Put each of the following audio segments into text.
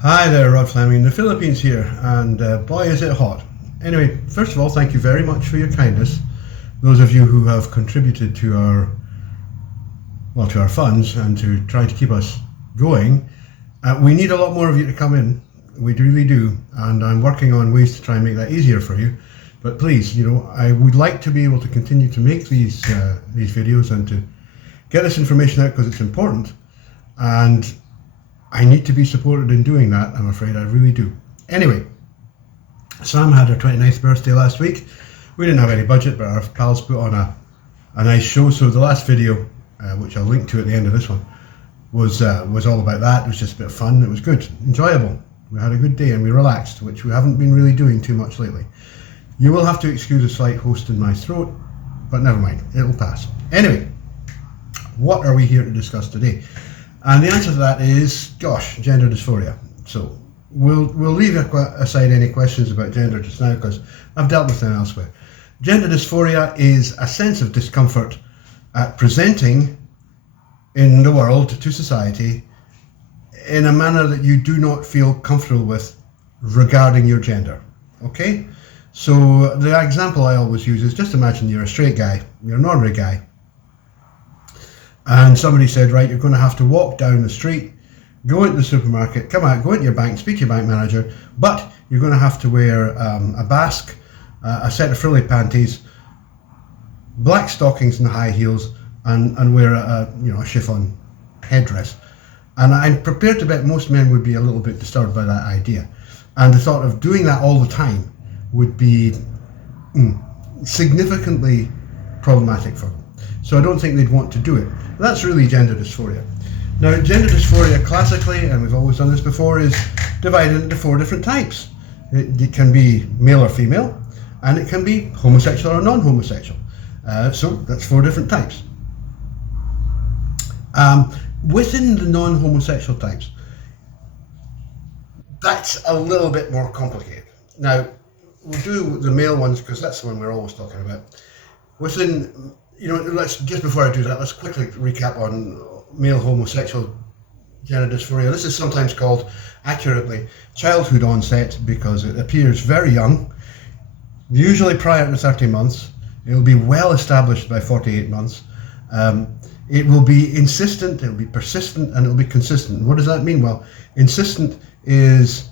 Hi there, Rodafleming, the Philippines here, and boy is it hot. Anyway, first of all, thank you very much for your kindness. Those of you who have contributed to our funds and to trying to keep us going. We need a lot more of you to come in. We really do, and I'm working on ways to try and make that easier for you. But please, I would like to be able to continue to make these videos and to get this information out because it's important, and I need to be supported in doing that, I'm afraid. I really do. Anyway, Sam had her 29th birthday last week. We didn't have any budget, but our pals put on a nice show. So the last video, which I'll link to at the end of this one, was all about that. It was just a bit of fun. It was good, enjoyable. We had a good day and we relaxed, which we haven't been really doing too much lately. You will have to excuse a slight host in my throat, but never mind, it'll pass. Anyway, what are we here to discuss today? And the answer to that is, gender dysphoria. So we'll leave aside any questions about gender just now because I've dealt with them elsewhere. Gender dysphoria is a sense of discomfort at presenting in the world to society in a manner that you do not feel comfortable with regarding your gender. Okay? So the example I always use is, just imagine you're a straight guy, you're an ordinary guy, and somebody said, right, you're going to have to walk down the street, go into the supermarket, come out, go into your bank, speak to your bank manager, but you're going to have to wear a basque, a set of frilly panties, black stockings and high heels, and wear a chiffon headdress. And I'm prepared to bet most men would be a little bit disturbed by that idea. And the thought of doing that all the time would be significantly problematic for them. So I don't think they'd want to do it. That's really gender dysphoria. Now, gender dysphoria classically, and we've always done this before, is divided into 4 different types. It can be male or female, and it can be homosexual or non-homosexual. So that's 4 different types. Within the non-homosexual types, that's a little bit more complicated. Now, we'll do the male ones because that's the one we're always talking about. Within, just before I do that, let's quickly recap on male homosexual gender dysphoria. This is sometimes called, accurately, childhood onset because it appears very young, usually prior to 30 months. It will be well established by 48 months. It will be insistent, it will be persistent, and it will be consistent. What does that mean? Well, insistent is,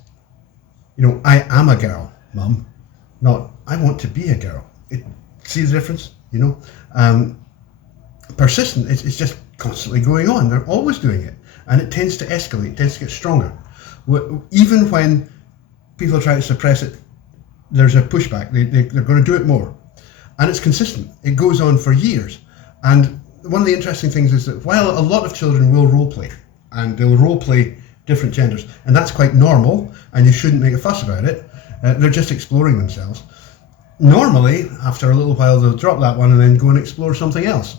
I am a girl, Mum, not I want to be a girl. See the difference? Persistent, it's just constantly going on. They're always doing it, and it tends to escalate, it tends to get stronger. Even when people try to suppress it, there's a pushback. They're going to do it more, and it's consistent. It goes on for years. And one of the interesting things is that while a lot of children will role play, and they'll role play different genders, and that's quite normal, and you shouldn't make a fuss about it. They're just exploring themselves. Normally, after a little while, they'll drop that one and then go and explore something else.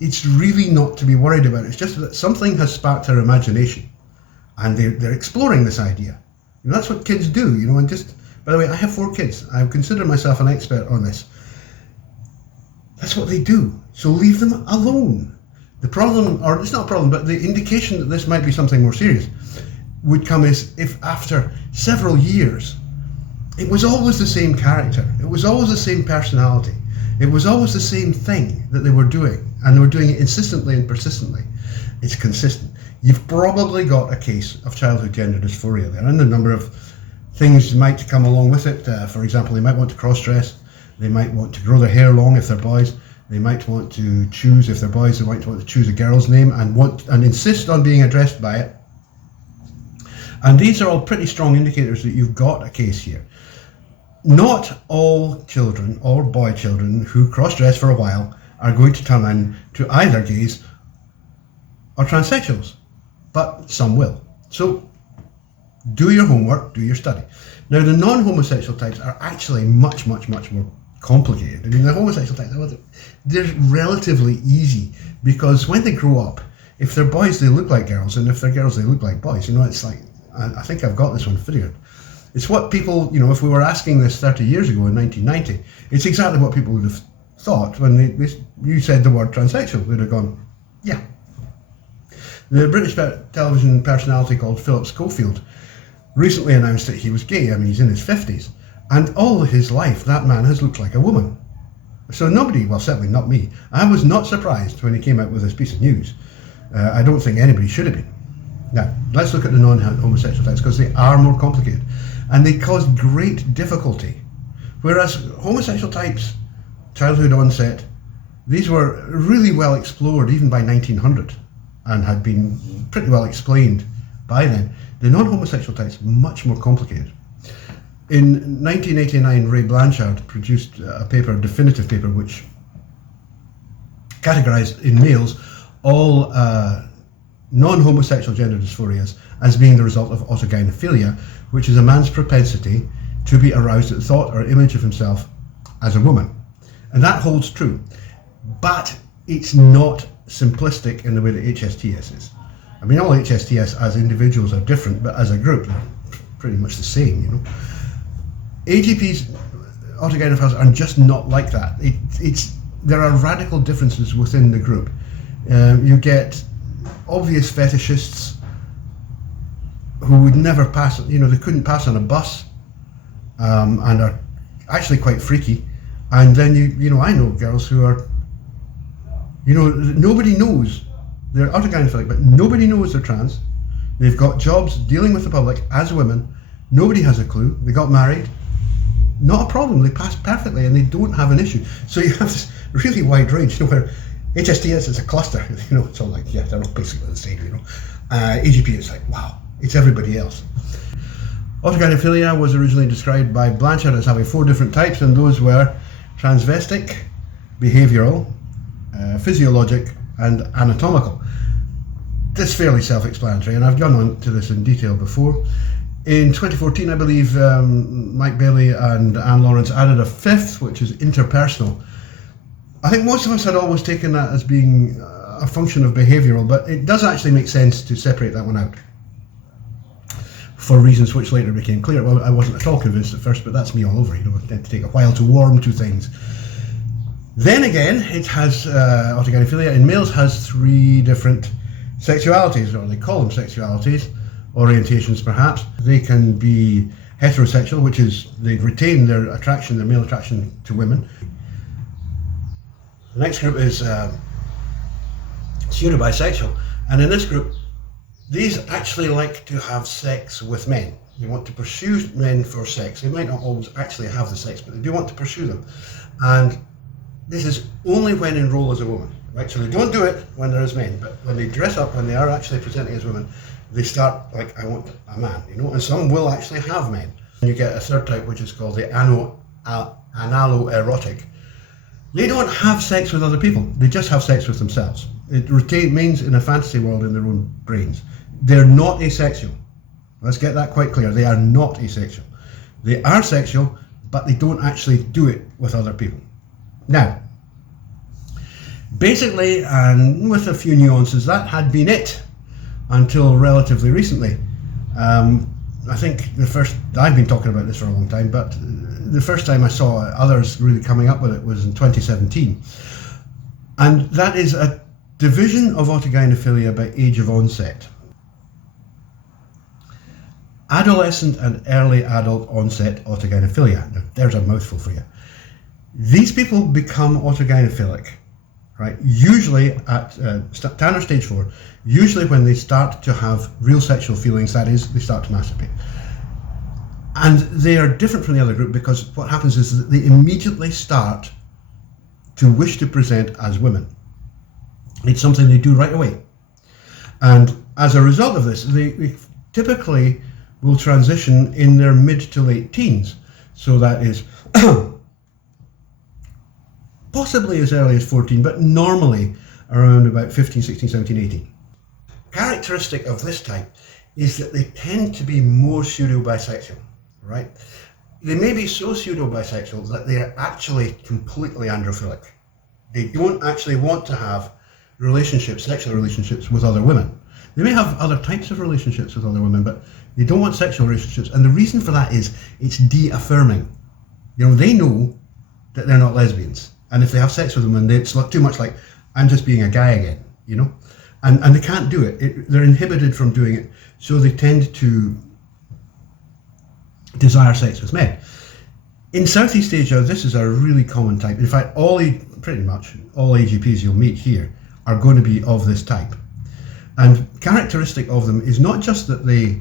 It's really not to be worried about. It's just that something has sparked their imagination, and they're exploring this idea. That's what kids do, and just, by the way, I have 4 kids. I consider myself an expert on this. That's what they do. So leave them alone. The problem, or it's not a problem, but the indication that this might be something more serious would come is if after several years, it was always the same character. It was always the same personality. It was always the same thing that they were doing, and they were doing it insistently and persistently. It's consistent. You've probably got a case of childhood gender dysphoria there, and a number of things might come along with it. For example, they might want to cross-dress. They might want to grow their hair long if they're boys. They might want to choose, if they're boys, they might want to choose a girl's name and insist on being addressed by it. And these are all pretty strong indicators that you've got a case here. Not all children or boy children who cross-dress for a while are going to turn into either gays or transsexuals, but some will. So do your homework, do your study. Now, the non-homosexual types are actually much, much, much more complicated. I mean, the homosexual types, they're relatively easy because when they grow up, if they're boys, they look like girls, and if they're girls, they look like boys. It's like, I think I've got this one figured. It's what people, if we were asking this 30 years ago in 1990, it's exactly what people would have thought when you said the word transsexual. They'd have gone, yeah. The British television personality called Philip Schofield recently announced that he was gay. I mean, he's in his 50s. And all his life, that man has looked like a woman. So nobody, well, certainly not me, I was not surprised when he came out with this piece of news. I don't think anybody should have been. Now, let's look at the non-homosexual types, because they are more complicated. And they cause great difficulty. Whereas homosexual types, childhood onset, these were really well explored even by 1900 and had been pretty well explained by then. The non-homosexual types, much more complicated. In 1989, Ray Blanchard produced a definitive paper, which categorized in males all non-homosexual gender dysphorias as being the result of autogynephilia, which is a man's propensity to be aroused at thought or image of himself as a woman. And that holds true, but it's not simplistic in the way that HSTS is. I mean, all HSTS as individuals are different, but as a group, they're pretty much the same, AGP's autogynephiles are just not like that. There are radical differences within the group. You get obvious fetishists who would never pass, they couldn't pass on a bus, and are actually quite freaky. And then I know girls who are, nobody knows they're autogynephilic, but nobody knows they're trans. They've got jobs dealing with the public as women. Nobody has a clue. They got married. Not a problem. They pass perfectly and they don't have an issue. So you have this really wide range, where HSTS is a cluster. It's all like, yeah, they're all basically the same, AGP is like, wow, it's everybody else. Autogynephilia was originally described by Blanchard as having 4 different types, and those were transvestic, behavioral, physiologic, and anatomical. This is fairly self-explanatory, and I've gone on to this in detail before. In 2014, I believe Mike Bailey and Anne Lawrence added a 5th, which is interpersonal. I think most of us had always taken that as being a function of behavioural, but it does actually make sense to separate that one out for reasons which later became clear. Well, I wasn't at all convinced at first, but that's me all over. It tends to take a while to warm to things. Then again, it has autogynephilia in males has 3 different sexualities, or they call them sexualities, orientations perhaps. They can be heterosexual, which is they retain their attraction, their male attraction to women. The next group is pseudo-bisexual, and in this group, these actually like to have sex with men. They want to pursue men for sex. They might not always actually have the sex, but they do want to pursue them. And this is only when enrolled as a woman, right? So they don't do it when they're as men, but when they dress up, when they are actually presenting as women, they start like, I want a man, and some will actually have men. And you get a 3rd type, which is called the analoerotic. They don't have sex with other people, they just have sex with themselves. It remains in a fantasy world in their own brains. They're not asexual. Let's get that quite clear. They are not asexual. They are sexual, but they don't actually do it with other people. Now, basically, and with a few nuances, that had been it until relatively recently. I think I've been talking about this for a long time, but the first time I saw others really coming up with it was in 2017. And that is a division of autogynephilia by age of onset. Adolescent and early adult onset autogynephilia. Now, there's a mouthful for you. These people become autogynephilic, right? Usually at Tanner stage 4, usually when they start to have real sexual feelings, that is, they start to masturbate. And they are different from the other group because what happens is that they immediately start to wish to present as women. It's something they do right away. And as a result of this, they typically will transition in their mid to late teens. So that is possibly as early as 14, but normally around about 15, 16, 17, 18. Characteristic of this type is that they tend to be more pseudo-bisexual, right? They may be so pseudo-bisexual that they are actually completely androphilic. They don't actually want to have relationships, sexual relationships with other women. They may have other types of relationships with other women, but they don't want sexual relationships. And the reason for that is it's de-affirming. They know that they're not lesbians. And if they have sex with them, it's too much like, I'm just being a guy again, And they can't do it. They're inhibited from doing it. So they tend to desire sex with men. In Southeast Asia, this is a really common type. In fact, pretty much all AGPs you'll meet here are going to be of this type. And characteristic of them is not just that they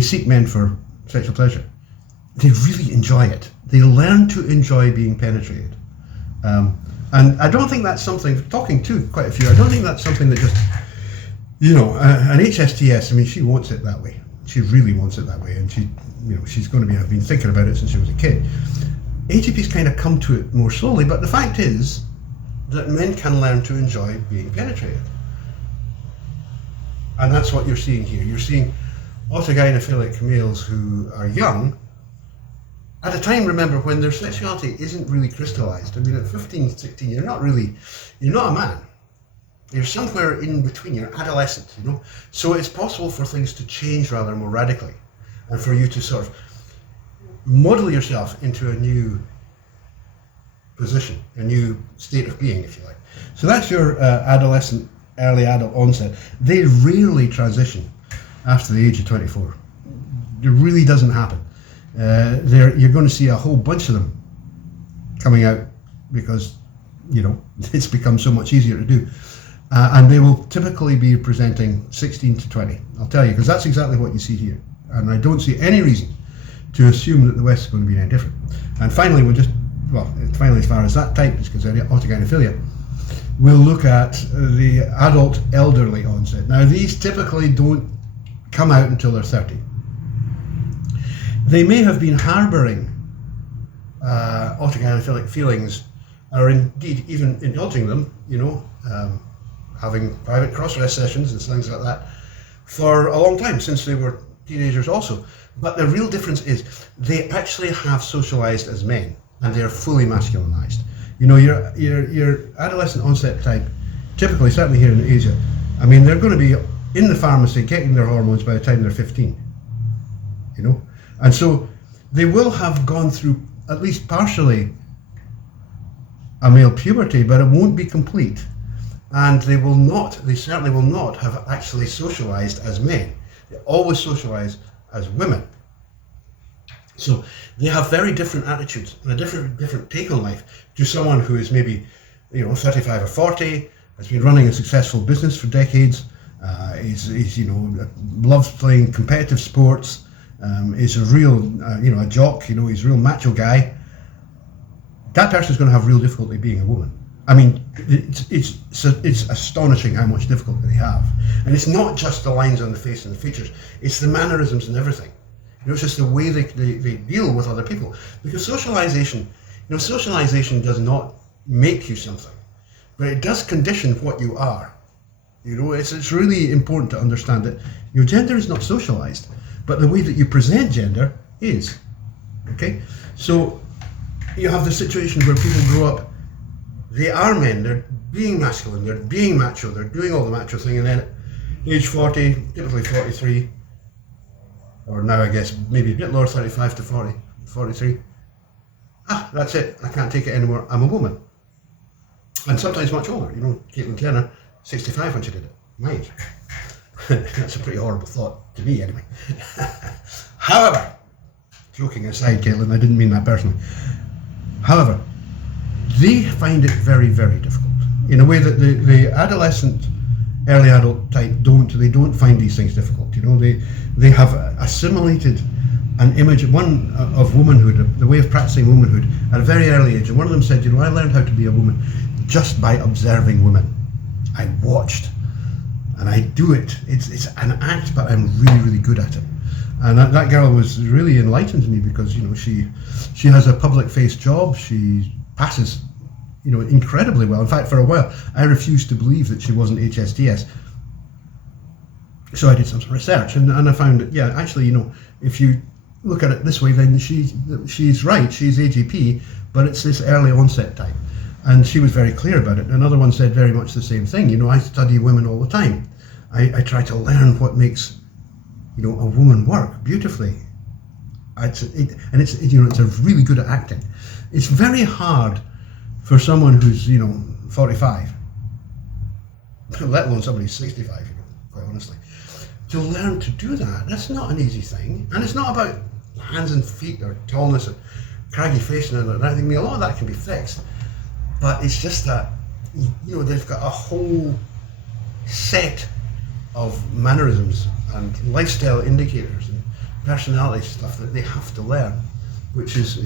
seek men for sexual pleasure. They really enjoy it. They learn to enjoy being penetrated. And I don't think that's something, talking to quite a few, I don't think that's something that just, an HSTS, she wants it that way. She really wants it that way. And she's going to be, I've been thinking about it since she was a kid. AGPs kind of come to it more slowly, but the fact is that men can learn to enjoy being penetrated. And that's what you're seeing here. You're seeing autogynephilic males who are young, at a time, remember, when their sexuality isn't really crystallized. At 15, 16, you're not a man. You're somewhere in between, you're adolescent, So it's possible for things to change rather more radically, and for you to sort of model yourself into a new position, a new state of being, if you like. So that's your adolescent, early adult onset. They rarely transition after the age of 24. It really doesn't happen. You're going to see a whole bunch of them coming out because, it's become so much easier to do. And they will typically be presenting 16 to 20. I'll tell you, because that's exactly what you see here. And I don't see any reason to assume that the West is going to be any different. And finally, as far as that type is concerned, autogynephilia, we'll look at the adult elderly onset. Now, these typically don't come out until they're 30. They may have been harbouring autogynephilic feelings, or indeed even indulging them, having private cross-dress sessions and things like that for a long time, since they were teenagers also. But the real difference is they actually have socialised as men, and they are fully masculinized. Your adolescent onset type, typically, certainly here in Asia, they're going to be in the pharmacy getting their hormones by the time they're 15, And so they will have gone through at least partially a male puberty, but it won't be complete. And they certainly will not have actually socialized as men. They always socialize as women. So they have very different attitudes and a different take on life to someone who is maybe, 35 or 40, has been running a successful business for decades, loves playing competitive sports, is a real, a jock, he's a real macho guy. That person's going to have real difficulty being a woman. It's astonishing how much difficulty they have. And it's not just the lines on the face and the features, it's the mannerisms and everything. It's just the way they deal with other people. Because socialization does not make you something, but it does condition what you are. It's really important to understand that your gender is not socialized, but the way that you present gender is. Okay? So you have the situation where people grow up, they are men, they're being masculine, they're being macho, they're doing all the macho thing, and then at age 40, typically 43, or now I guess maybe a bit lower, 35 to 40, 43, that's it, I can't take it anymore, I'm a woman. And sometimes much older, Caitlyn Jenner, 65 when she did it, my age. That's a pretty horrible thought to me anyway. However, joking aside, Caitlyn, I didn't mean that personally. However, they find it very, very difficult in a way that the adolescent, early adult type don't find these things difficult. They have assimilated an image, one of womanhood, the way of practicing womanhood at a very early age. And one of them said, I learned how to be a woman just by observing women. I watched, and I do it. It's an act, but I'm really, really good at it. And that girl was really enlightened to me because she has a public face job. She passes incredibly well. In fact, for a while I refused to believe that she wasn't HSTS, so I did some research and I found that actually if you look at it this way, then she's right, she's AGP, but it's this early onset type, and she was very clear about it. Another one said very much the same thing. I study women all the time, I try to learn what makes, a woman work beautifully. It's a really good at acting. It's very hard for someone who's 45, let alone somebody who's 65, quite honestly, to learn to do that. That's not an easy thing, and it's not about hands and feet or tallness and craggy face and everything. I mean, a lot of that can be fixed, but it's just that they've got a whole set of mannerisms and lifestyle indicators and personality stuff that they have to learn, which is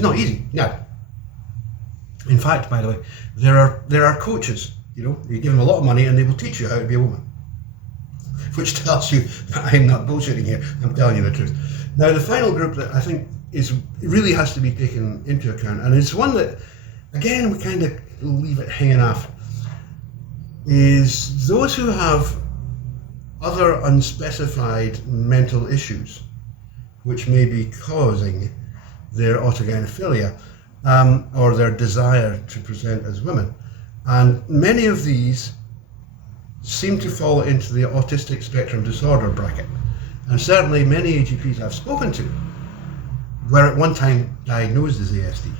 not easy. Now, in fact, by the way, there are coaches. You give them a lot of money and they will teach you how to be a woman, which tells you that I'm not bullshitting here. I'm telling you the truth. Now, the final group that I think really has to be taken into account, and it's one that, again, we kind of leave it hanging off, is those who have other unspecified mental issues which may be causing their autogynephilia or their desire to present as women. And many of these seem to fall into the autistic spectrum disorder bracket. And certainly many AGPs I've spoken to were at one time diagnosed as ASD.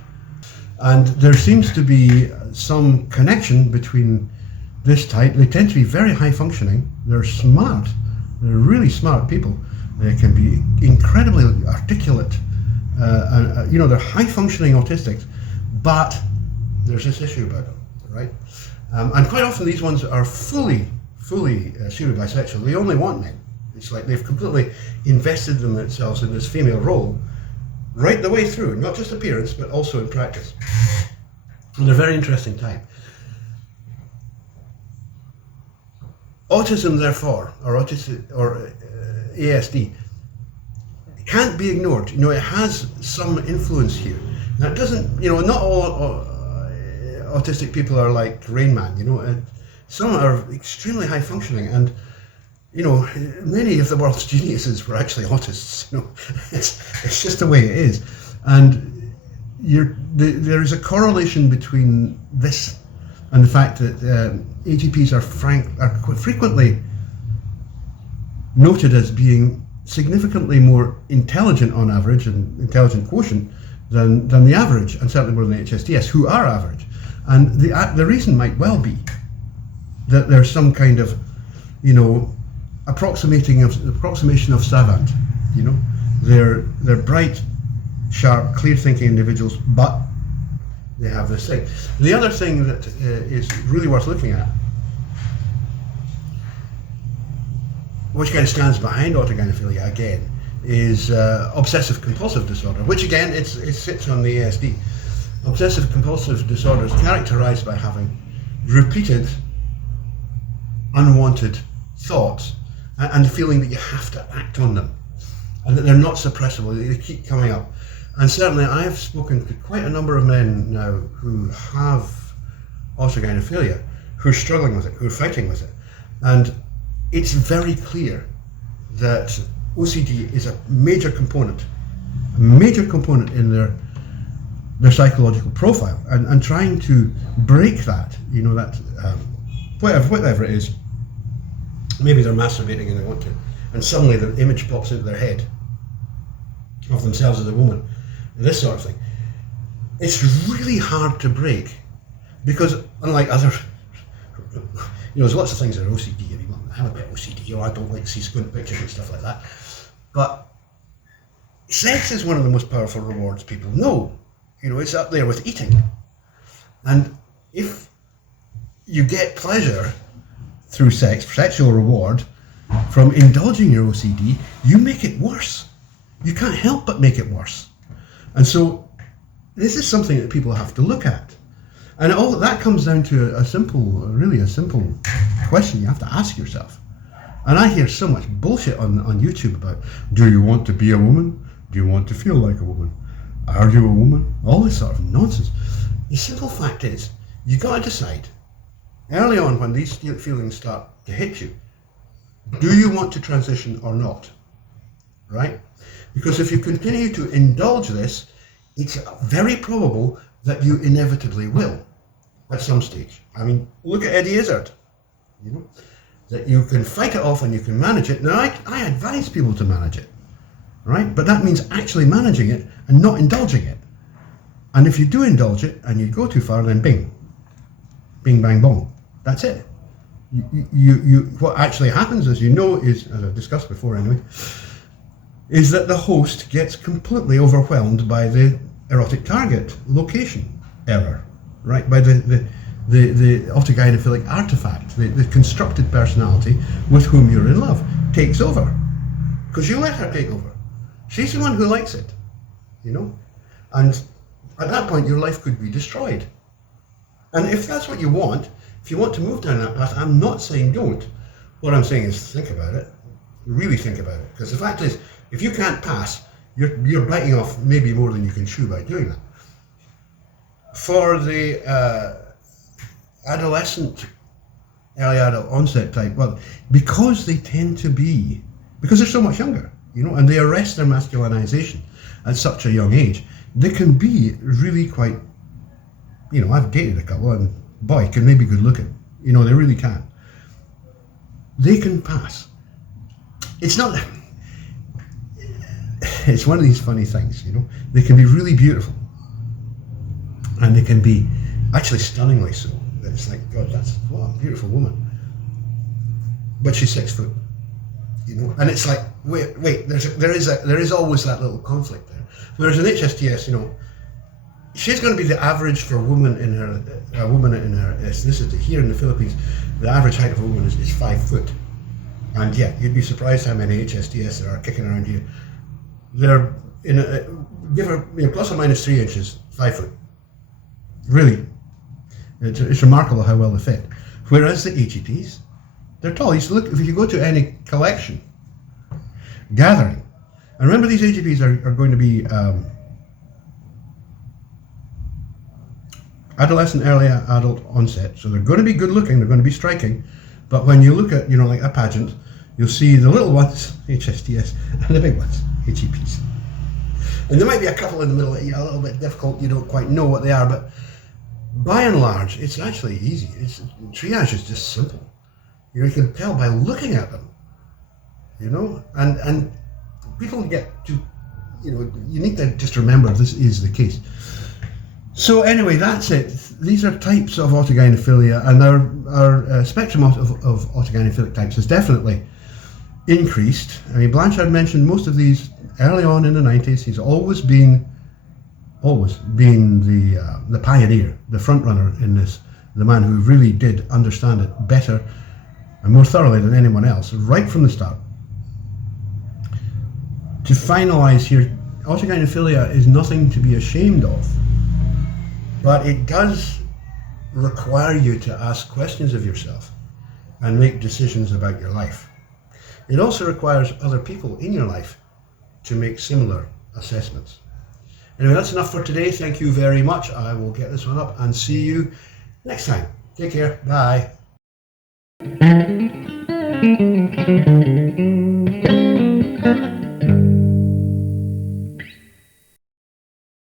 And there seems to be some connection between this type. They tend to be very high functioning. They're smart. They're really smart people. They can be incredibly articulate. They're high functioning autistics, but there's this issue about them, right? And quite often these ones are fully pseudo-bisexual. They only want men. It's like they've completely invested themselves in this female role right the way through, not just appearance, but also in practice. And they're a very interesting type. Autism, therefore, or ASD, can't be ignored. It has some influence here. Now, it doesn't, not all autistic people are like Rain Man, some are extremely high functioning, and many of the world's geniuses were actually autists. It's just the way it is, and there is a correlation between this and the fact that AGPs are quite frequently noted as being significantly more intelligent on average and intelligent quotient than the average, and certainly more than the HSDS, who are average. And the reason might well be that there's some kind of approximation of savant. They're bright, sharp, clear-thinking individuals, but they have this thing. The other thing that is really worth looking at, which kind of stands behind autogynephilia again, is obsessive-compulsive disorder, which again it sits on the ASD. Obsessive-compulsive disorder is characterized by having repeated, unwanted thoughts and the feeling that you have to act on them, and that they're not suppressible, they keep coming up. And certainly I've spoken to quite a number of men now who have autogynephilia, who are struggling with it, who are fighting with it. And it's very clear that OCD is a major component in their psychological profile. And trying to break that, whatever it is, maybe they're masturbating and they want to, and suddenly the image pops into their head of themselves as a woman, this sort of thing. It's really hard to break, because unlike other, there's lots of things that are OCD. I have a bit of OCD, I don't like to see squint pictures and stuff like that. But sex is one of the most powerful rewards people know. It's up there with eating. And if you get pleasure through sex, sexual reward, from indulging your OCD, you make it worse. You can't help but make it worse. And so this is something that people have to look at. And all that comes down to a simple question you have to ask yourself. And I hear so much bullshit on YouTube about, do you want to be a woman? Do you want to feel like a woman? Are you a woman? All this sort of nonsense. The simple fact is, you've got to decide, early on when these feelings start to hit you, do you want to transition or not? Right? Because if you continue to indulge this, it's very probable that you inevitably will at some stage. I mean, look at Eddie Izzard. that you can fight it off and you can manage it. Now, I advise people to manage it, right? But that means actually managing it and not indulging it. And if you do indulge it and you go too far, then bing, bang, bong. That's it. What actually happens, as you know, is, as I've discussed before anyway, is that the host gets completely overwhelmed by the erotic target location error, right? By the autogynephilic artifact, the constructed personality with whom you're in love takes over, because you let her take over. She's the one who likes it, you know, and at that point your life could be destroyed. And if that's what you want, if you want to move down that path, I'm not saying don't. What I'm saying is think about it, really think about it, because the fact is, if you can't pass, you're biting off maybe more than you can chew by doing that. For the adolescent, early adult onset type, well, because they tend to be, because they're so much younger, you know, and they arrest their masculinization at such a young age, they can be really quite, you know, I've dated a couple and boy, can they be good looking, you know, they really can. They can pass. It's not, it's one of these funny things, you know, they can be really beautiful and they can be actually stunningly so. It's like, God, that's what a beautiful woman. But she's 6 foot, you know. And it's like, wait, there is always that little conflict there. Whereas in HSTS, you know, she's going to be the average for a woman in her ethnicity. Here in the Philippines, the average height of a woman is 5 foot. And yeah, you'd be surprised how many HSTS there are kicking around here. They're in give her, you know, plus or minus 3 inches, 5 foot. Really. It's remarkable how well they fit. Whereas the AGPs, they're tall. You look, if you go to any collection, gathering, and remember these AGPs are going to be adolescent, early adult onset. So they're going to be good looking, they're going to be striking. But when you look at, you know, like a pageant, you'll see the little ones, HSTS, and the big ones, AGPs. And there might be a couple in the middle that are a little bit difficult, you don't quite know what they are, but by and large, it's actually easy. Triage is just simple. You know, you can tell by looking at them, you know, and people get to, you know, you need to just remember this is the case. So anyway, that's it. These are types of autogynephilia, and our spectrum of autogynephilic types has definitely increased. I mean, Blanchard mentioned most of these early on in the 90s. He's always been the pioneer, the front runner in this, the man who really did understand it better and more thoroughly than anyone else, right from the start. To finalize here, autogynephilia is nothing to be ashamed of, but it does require you to ask questions of yourself and make decisions about your life. It also requires other people in your life to make similar assessments. Anyway, that's enough for today. Thank you very much. I will get this one up and see you next time. Take care. Bye.